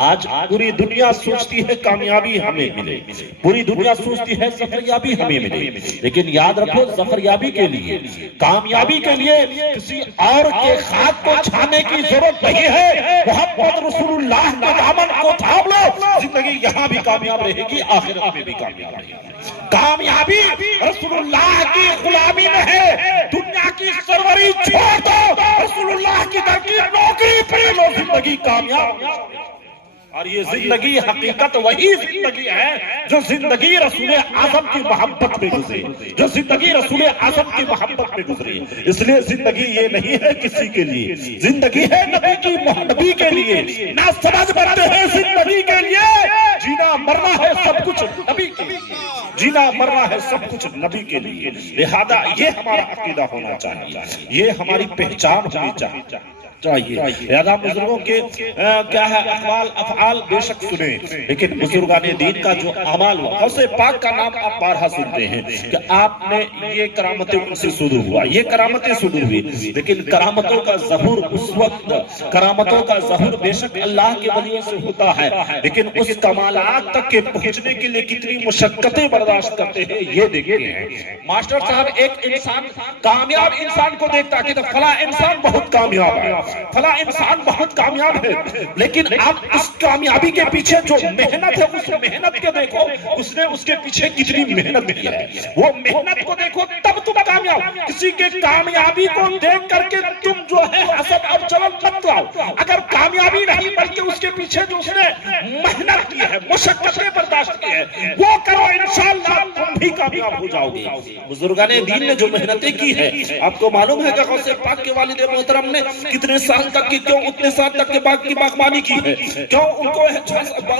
آج پوری دنیا سوچتی ہے کامیابی ہمیں ملے، پوری دنیا سوچتی ہے ظفریابی ہمیں ملے، لیکن یاد رکھو ظفریابی کے لیے، کامیابی کے لیے کسی اور کے خاک کو چھانے کی ضرورت نہیں ہے۔ محمد رسول اللہ کے دامن کو تھام لو، زندگی یہاں بھی کامیاب رہے گی، آخرت میں بھی کامیاب رہے گی۔ کامیابی رسول اللہ کی غلامی میں ہے۔ دنیا کی سروری چھوڑ دو، رسول اللہ کی در کی نوکری پہ لو، زندگی کامیاب۔ اور یہ زندگی حقیقت وہی زندگی ہے جو زندگی رسول اعظم کی محبت میں گزری، جو زندگی رسول اعظم کی محبت میں گزری۔ اس لیے زندگی یہ نہیں ہے کسی کے لیے، زندگی ہے نبی کے لیے۔ نہ سمجھ بنتے ہیں زندگی کے لیے، جینا مرنا ہے سب کچھ نبی کے لیے، جینا مرنا ہے سب کچھ نبی کے لیے۔ لہذا یہ ہمارا عقیدہ ہونا چاہیے، یہ ہماری پہچان ہونی چاہیے۔ لہذا بزرگوں کے کیا ہے اقوال افعال بے شک سنے، لیکن بزرگان دین کا جو اعمال ہوا، غوث پاک کا نام آپ بارہا سنتے ہیں کہ آپ نے یہ کرامتیں ان سے صدور ہوا، یہ کرامتیں صدور ہوئی، لیکن کرامتوں کا ظہور اس وقت، کرامتوں کا ظہور بے شک اللہ کے ولیوں سے ہوتا ہے، لیکن اس کمالات تک کے پہنچنے کے لیے کتنی مشقتیں برداشت کرتے ہیں یہ دیکھتے ہیں۔ ماسٹر صاحب ایک انسان کامیاب انسان کو دیکھتا کہ فلاں انسان بہت کامیاب ہے، فلاں انسان بہت کامیاب ہے، لیکن آپ اس کامیابی کے پیچھے جو محنت ہے اس محنت کے دیکھو، اس نے اس کے پیچھے کتنی محنت کی ہے، وہ محنت کو دیکھو تب تم کامیاب۔ کسی کے کامیابی کو دیکھ کر کے تم جو ہے حسد اور جلن مت لاؤ۔ اگر کامیابی نہیں بلکہ اس کے پیچھے جو اس نے محنت کی ہے، مشقتیں برداشت کی ہے، وہ کرو، انشاءاللہ تم بھی کامیاب ہو جاؤ گے۔ بزرگان دین نے جو محنتیں کی ہے، آپ کو معلوم ہے کہ غوث پاک کے والد محترم نے کتنے سال تک کی، کیوں اتنے سال تک کے باغ کی باغبانی کی ہے، کیوں ان کو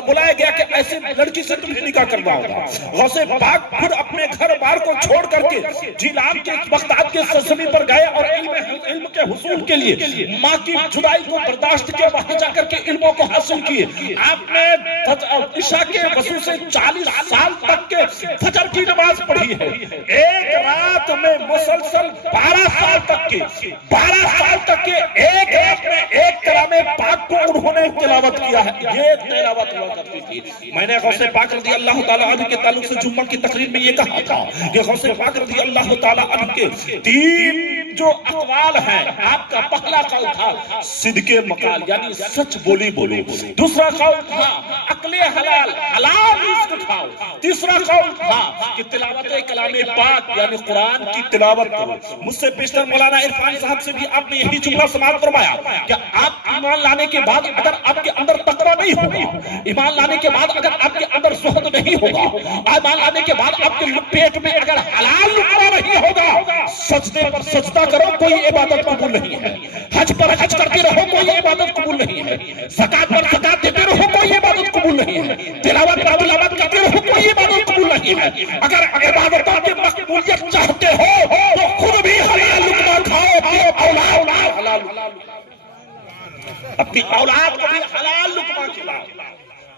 بلایا گیا کہ ایسے لڑکی سے تمہیں نکاح کرنا ہوگا۔ غوث پاک خود اپنے گھر بار کو چھوڑ کر کے جیلان کے بغداد کے سرزمین پر گئے اور علم کے حصول کے لیے ماں کی جدائی کو برداشت کیا، وہاں جا کر کے علموں کو حاصل کیے۔ آپ نے عشاء کے وضو سے 40 سال تک کے فجر کی نماز پڑھی ہے، ایک رات میں مسلسل 12 سال تک کے ایک رات میں ایک کلام پاک کو انہوں نے تلاوت کیا ہے، یہ تلاوت ہوا کرتی تھی۔ میں نے غوث پاک رضی اللہ تعالیٰ عنہ کے تعلق سے جمعہ کی تقریر میں یہ کہا تھا کہ غوث پاک رضی اللہ تعالیٰ عنہ کے 3 جو اقوال ہیں، آپ کا پہلا قول تھا صدق مقال یعنی سچ بولی بولو، دوسرا قول تھا عقل حلال، حلال رزق کھاؤ، تیسرا قول تھا کہ تلاوت کلام پاک یعنی قرآن کی تلاوت کرو۔ مجھ سے پیشتر مولانا عرفان صاحب سے بھی آپ نے یہی جملہ سماعت فرمایا کہ آپ ایمان لانے کے بعد اگر آپ کے اندر تقویٰ نہیں ہوگا، ایمان لانے کے بعد اگر آپ کے اندر زہد نہیں ہوگا، ایمان لانے کے بعد آپ کے پیٹ میں اگر حلال لقمہ نہیں ہوگا، سجدے پر سجدہ کرو کوئی عبادت قبول نہیں ہے، حج پر حج کرتے رہو کوئی عبادت قبول نہیں ہے، زکات پر زکات دیتے رہو کوئی عبادت قبول نہیں ہے، تلاوت پر تلاوت کرتے رہو کوئی عبادت قبول نہیں ہے۔ اگر عبادتوں کی مقبولیت چاہتے ہو تو خود بھی حلال لقمہ کھاؤ، اپنی اولاد کو بھی حلال لقمہ کھلاؤ۔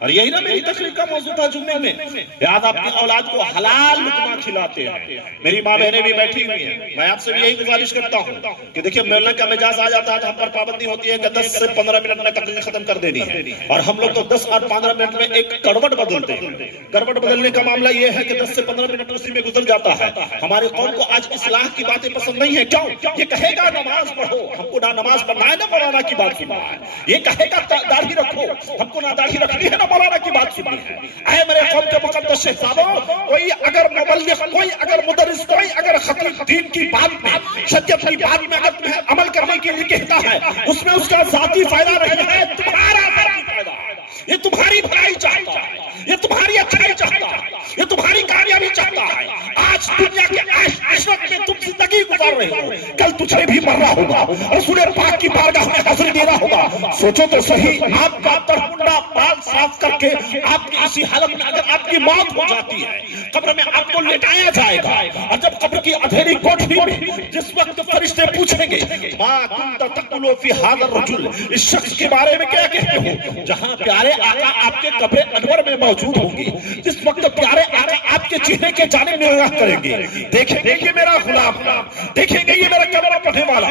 اور یہی نا میری تقریر کا موضوع تھا جمعے میں، لہذا اپنی اولاد کو حلال لقمہ کھلاتے ہیں۔ میری ماں بہنیں بھی بیٹھی ہوئی ہیں، میں آپ سے بھی یہی گزارش کرتا ہوں کہ دیکھیں مولنا کا مجاز آ جاتا ہے تو ہم پر پابندی ہوتی ہے کہ 10 سے 15 منٹ میں تقریر ختم کر دینی ہے، اور ہم لوگ تو 10 اور 15 منٹ میں ایک کروٹ بدلتے ہیں۔ کروٹ بدلنے کا معاملہ یہ ہے کہ 10 سے 15 منٹ اسی میں گزر جاتا ہے۔ ہمارے قوم کو آج اصلاح کی باتیں پسند نہیں ہیں، کیوں؟ یہ کہے گا نماز پڑھو، ہم کو نہ نماز پڑھنا ہے نہ مولانا کی بات سننا ہے۔ یہ کہے گا داڑھی رکھو، ہم کو نہ داڑھی رکھنی ہے نہ مولانا کی بات سننی ہے۔ اے میرے قوم کے مقدس شہزادوں، کوئی اگر مبلغ، کوئی اگر مدرس، کوئی اگر خطیب دین کی بات میں، شریعت کی بات میں اگر تمہیں عمل کرنے کے لیے کہتا ہے، اس میں اس کا ذاتی فائدہ نہیں ہے، تمہارا ذاتی فائدہ ہے۔ یہ تمہاری بھلائی چاہتا ہے، یہ تمہاری اچھائی چاہتا ہے، یہ تمہاری کامیابی چاہتا ہے۔ آج دنیا کے عیش عشرت میں تم زندگی گزار رہے ہو، کل تجھے بھی مرنا ہوگا، رسول پاک کی بارگاہ میں حاضری دینا ہوگا۔ سوچو تو صحیح، آپ کا ترمنڈا بال صاف کر کے آپ کی اسی حالت میں اگر آپ کی موت ہو جاتی ہے، قبر میں آپ کو لٹایا جائے گا، اور جب قبر کی اندھیری کوٹھی میں جس وقت فرشتے پوچھیں گے ما کنت تقول فی ھذا الرجل، اس شخص کے بارے میں کیا کہتے ہو، جہاں پیارے آقا آپ کے قبر انور میں موجود ہوں گے، جس وقت پیارے آقا آپ کے چہرے کے جانب نگاہ کریں گے، دیکھیں گے یہ میرا غلام، دیکھیں گے یہ میرا کلمہ پڑھنے والا،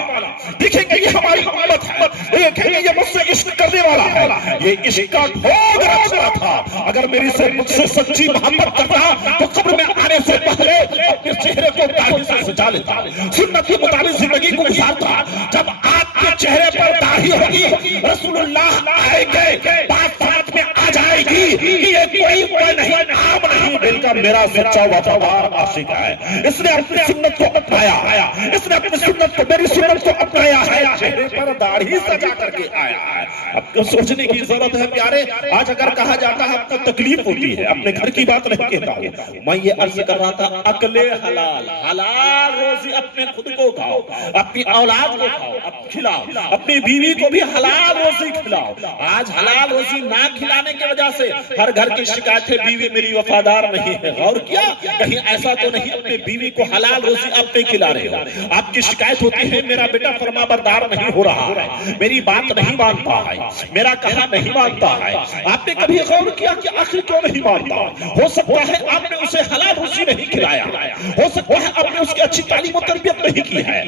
دیکھیں گے یہ ہماری امت ہے، دیکھیں گے یہ مجھ سے عشق کرنے والا ہے، یہ عشق کا ڈھونگ رکھتا تھا۔ اگر میری سے مجھ سے سچی محبت کرتا تو قبر میں آنے سے پہلے اپنے چہرے کو داڑھی سے سجا لیتا، سنت کے مطابق زندگی کو گزارتا۔ جب آپ کے چہرے پر داڑھی ہوگی، رسول اللہ آئیں گے، بات سمجھ میں آ جائے گی کہ یہ کوئی نہیں، عام نہیں، بلکہ میرا سچا وفادار عاشق ہے، اس نے اپنی سنت کو اپنایا، اس نے اپنی سنت کو، میری سنت کو اپنایا ہے، چہرے پر داڑھی سجا کر کے آیا ہے۔ اب کو سوچنے کی ضرورت ہے پیارے، آج اگر کہا جاتا ہے آپ کو تکلیف ہوتی ہے، اپنے گھر کی بات نہیں کہتا ہوں، میں یہ عرض کر رہا تھا، اکل حلال، حلال روزی اپنے خود کو کھاؤ، اپنی اولاد کو کھلاؤ، اپنی بیوی کو بھی حلال روزی کھلاؤ۔ آج حلال روزی نہ کھلانے کی وجہ سے ہر گھر کی شکایت ہے، بیوی میری وفادار نہیں ہے۔ غور کیا؟ کہیں ایسا تو نہیں اپنے بیوی کو حلال روزی آپ پہ کھلا رہے ہو؟ آپ کی شکایت ہوتی ہے میرا بیٹا فرما بردار نہیں ہو رہا ہے، میری بات نہیں مانتا ہے، میرا کہا نہیں مانتا ہے۔ آپ نے کبھی غور کیا کہ آخر کیوں نہیں مانتا؟ ہو سکتا ہے آپ نے اسے حلال روزی نہیں کھلایا، ہو سکتا ہے آپ نے اس کی اچھی تعلیم و تربیت نہیں کی ہے،